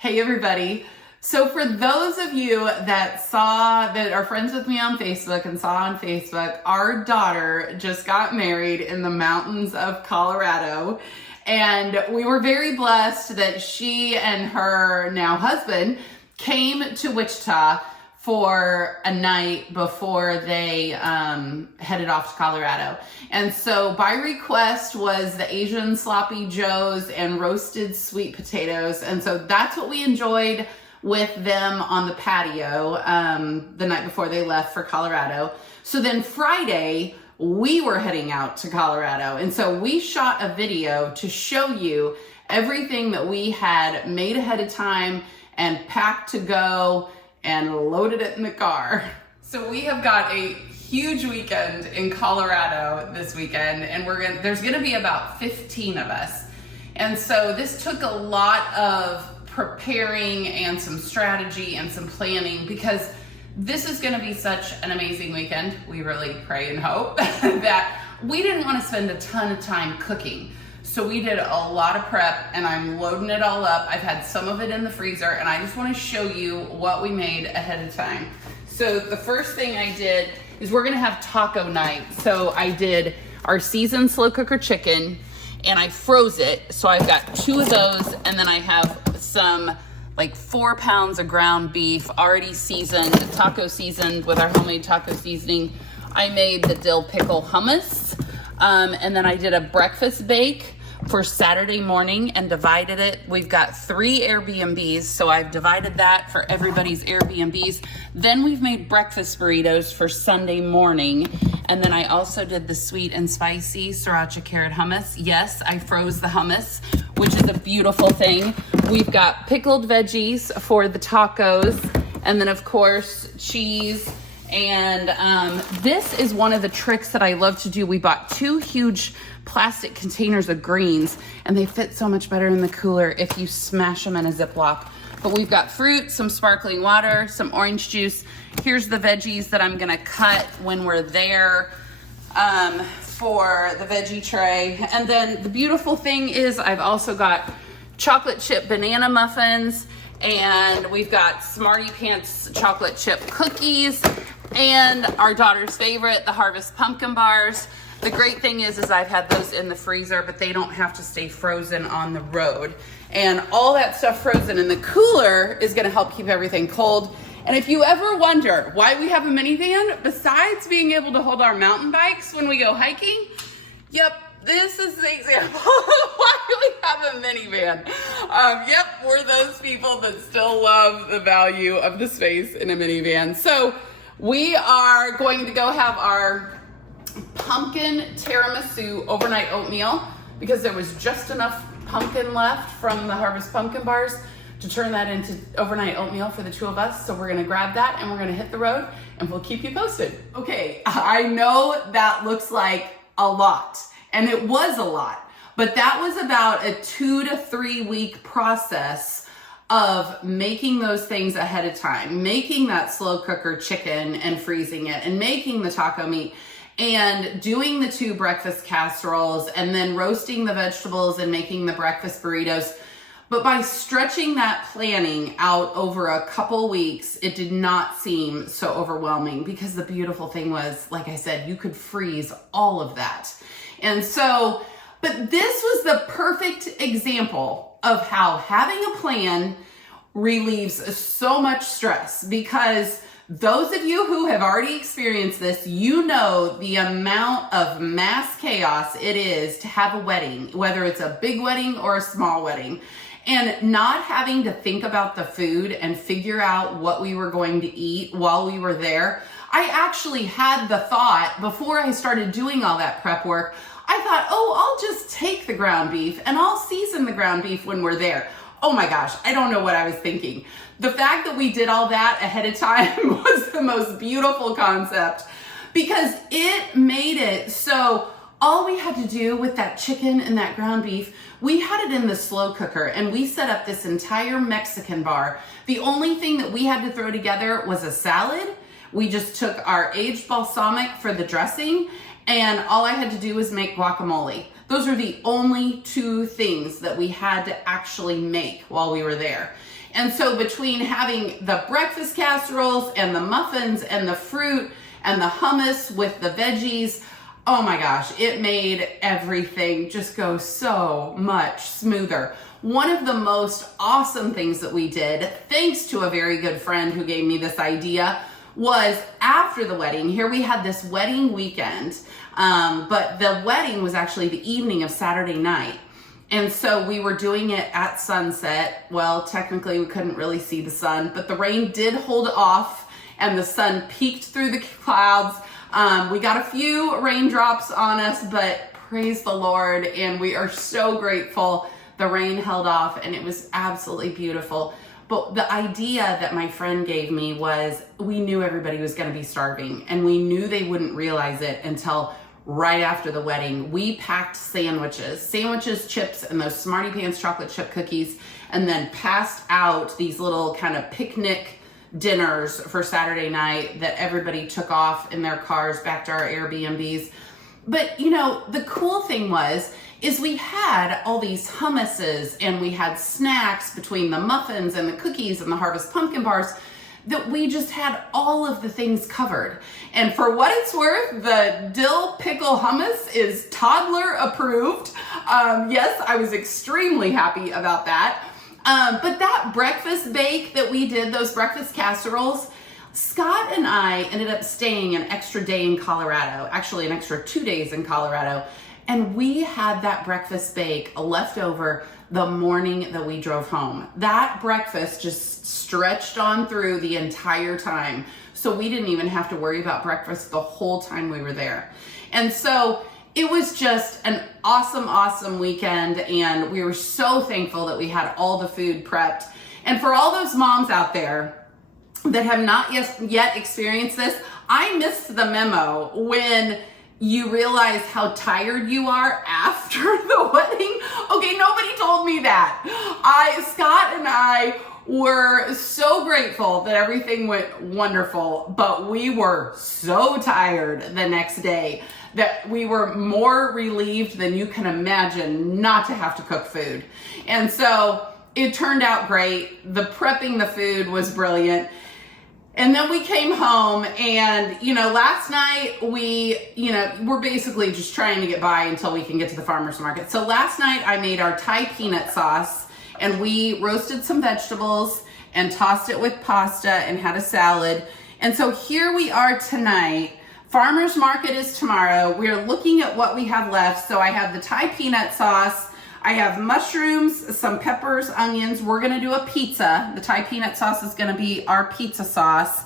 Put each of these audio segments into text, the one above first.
Hey everybody. So for those of you that are friends with me on Facebook and saw on Facebook, our daughter just got married in the mountains of Colorado. And we were very blessed that she and her now husband came to Wichita for a night before they headed off to Colorado. And so by request was the Asian sloppy joes and roasted sweet potatoes. And so that's what we enjoyed with them on the patio the night before they left for Colorado. So then Friday, we were heading out to Colorado. And so we shot a video to show you everything that we had made ahead of time and packed to go and loaded it in the car. So we have got a huge weekend in Colorado this weekend, and there's gonna be about 15 of us. And so this took a lot of preparing and some strategy and some planning, because this is gonna be such an amazing weekend. We really pray and hope that we didn't wanna spend a ton of time cooking. So we did a lot of prep, and I'm loading it all up. I've had some of it in the freezer, and I just wanna show you what we made ahead of time. So the first thing I did is we're gonna have taco night. So I did our seasoned slow cooker chicken, and I froze it. So I've got 2 of those, and then I have some like 4 pounds of ground beef already seasoned, taco seasoned with our homemade taco seasoning. I made the dill pickle hummus, and then I did a breakfast bake for Saturday morning and divided it. We've got 3 Airbnbs, so I've divided that for everybody's Airbnbs. Then we've made breakfast burritos for Sunday morning. And then I also did the sweet and spicy sriracha carrot hummus. Yes, I froze the hummus, which is a beautiful thing. We've got pickled veggies for the tacos, and then of course cheese. And this is one of the tricks that I love to do. We bought 2 huge plastic containers of greens, and they fit so much better in the cooler if you smash them in a Ziploc. But we've got fruit, some sparkling water, some orange juice. Here's the veggies that I'm gonna cut when we're there for the veggie tray. And then the beautiful thing is I've also got chocolate chip banana muffins, and we've got Smarty Pants chocolate chip cookies, and our daughter's favorite, the Harvest pumpkin bars. The great thing is I've had those in the freezer, but they don't have to stay frozen on the road. And all that stuff frozen in the cooler is gonna help keep everything cold. And if you ever wonder why we have a minivan, besides being able to hold our mountain bikes when we go hiking, yep, this is the example of why we have a minivan. Yep, we're those people that still love the value of the space in a minivan. So we are going to go have our pumpkin tiramisu overnight oatmeal, because there was just enough pumpkin left from the Harvest pumpkin bars to turn that into overnight oatmeal for the 2 of us. So we're gonna grab that and we're gonna hit the road, and we'll keep you posted. Okay, I know that looks like a lot, and it was a lot, but that was about a 2 to 3 week process of making those things ahead of time, making that slow cooker chicken and freezing it, and making the taco meat, and doing the 2 breakfast casseroles, and then roasting the vegetables and making the breakfast burritos. But by stretching that planning out over a couple weeks, it did not seem so overwhelming, because the beautiful thing was, like I said, you could freeze all of that. And so, but this was the perfect example of how having a plan relieves so much stress, because those of you who have already experienced this, you know the amount of mass chaos it is to have a wedding, whether it's a big wedding or a small wedding, and not having to think about the food and figure out what we were going to eat while we were there. I actually had the thought, before I started doing all that prep work, I thought, oh, I'll just take the ground beef and I'll season the ground beef when we're there. Oh my gosh, I don't know what I was thinking. The fact that we did all that ahead of time was the most beautiful concept, because it made it so all we had to do with that chicken and that ground beef, we had it in the slow cooker, and we set up this entire Mexican bar. The only thing that we had to throw together was a salad. We just took our aged balsamic for the dressing, and all I had to do was make guacamole. Those are the only 2 things that we had to actually make while we were there. And so between having the breakfast casseroles and the muffins and the fruit and the hummus with the veggies, oh my gosh, it made everything just go so much smoother. One of the most awesome things that we did, thanks to a very good friend who gave me this idea, was after the wedding. Here we had this wedding weekend, but the wedding was actually the evening of Saturday night. And so we were doing it at sunset. Well, technically we couldn't really see the sun, but the rain did hold off and the sun peeked through the clouds. We got a few raindrops on us, but praise the Lord, and we are so grateful the rain held off and it was absolutely beautiful. But the idea that my friend gave me was, we knew everybody was going to be starving and we knew they wouldn't realize it until right after the wedding. We packed sandwiches, chips, and those Smarty Pants chocolate chip cookies, and then passed out these little kind of picnic dinners for Saturday night that everybody took off in their cars back to our Airbnbs. But you know, the cool thing is we had all these hummuses and we had snacks between the muffins and the cookies and the Harvest pumpkin bars, that we just had all of the things covered. And for what it's worth, the dill pickle hummus is toddler approved. Yes, I was extremely happy about that. But that breakfast bake that we did, those breakfast casseroles, Scott and I ended up staying an extra day in Colorado, actually an extra 2 days in Colorado. And we had that breakfast bake left over the morning that we drove home. That breakfast just stretched on through the entire time. So we didn't even have to worry about breakfast the whole time we were there. And so it was just an awesome, awesome weekend. And we were so thankful that we had all the food prepped. And for all those moms out there that have not yet experienced this, I missed the memo when you realize how tired you are after the wedding. Okay, nobody told me that. Scott and I were so grateful that everything went wonderful, but we were so tired the next day that we were more relieved than you can imagine not to have to cook food. And so it turned out great. The prepping the food was brilliant. And then we came home and, last night we're basically just trying to get by until we can get to the farmer's market. So last night I made our Thai peanut sauce and we roasted some vegetables and tossed it with pasta and had a salad. And so here we are tonight. Farmer's market is tomorrow. We're looking at what we have left. So I have the Thai peanut sauce. I have mushrooms, some peppers, onions. We're gonna do a pizza. The Thai peanut sauce is gonna be our pizza sauce.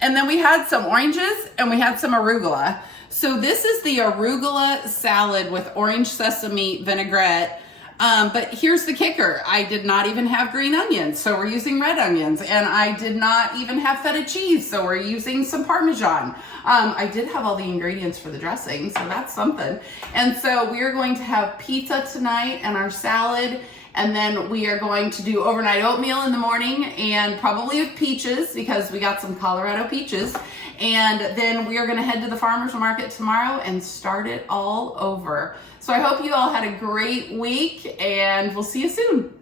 And then we had some oranges and we had some arugula. So this is the arugula salad with orange sesame vinaigrette. But here's the kicker. I did not even have green onions, so we're using red onions. And I did not even have feta cheese, so we're using some Parmesan. I did have all the ingredients for the dressing, so that's something. And so we are going to have pizza tonight and our salad. And then we are going to do overnight oatmeal in the morning and probably with peaches because we got some Colorado peaches. And then we are going to head to the farmer's market tomorrow and start it all over. So I hope you all had a great week and we'll see you soon.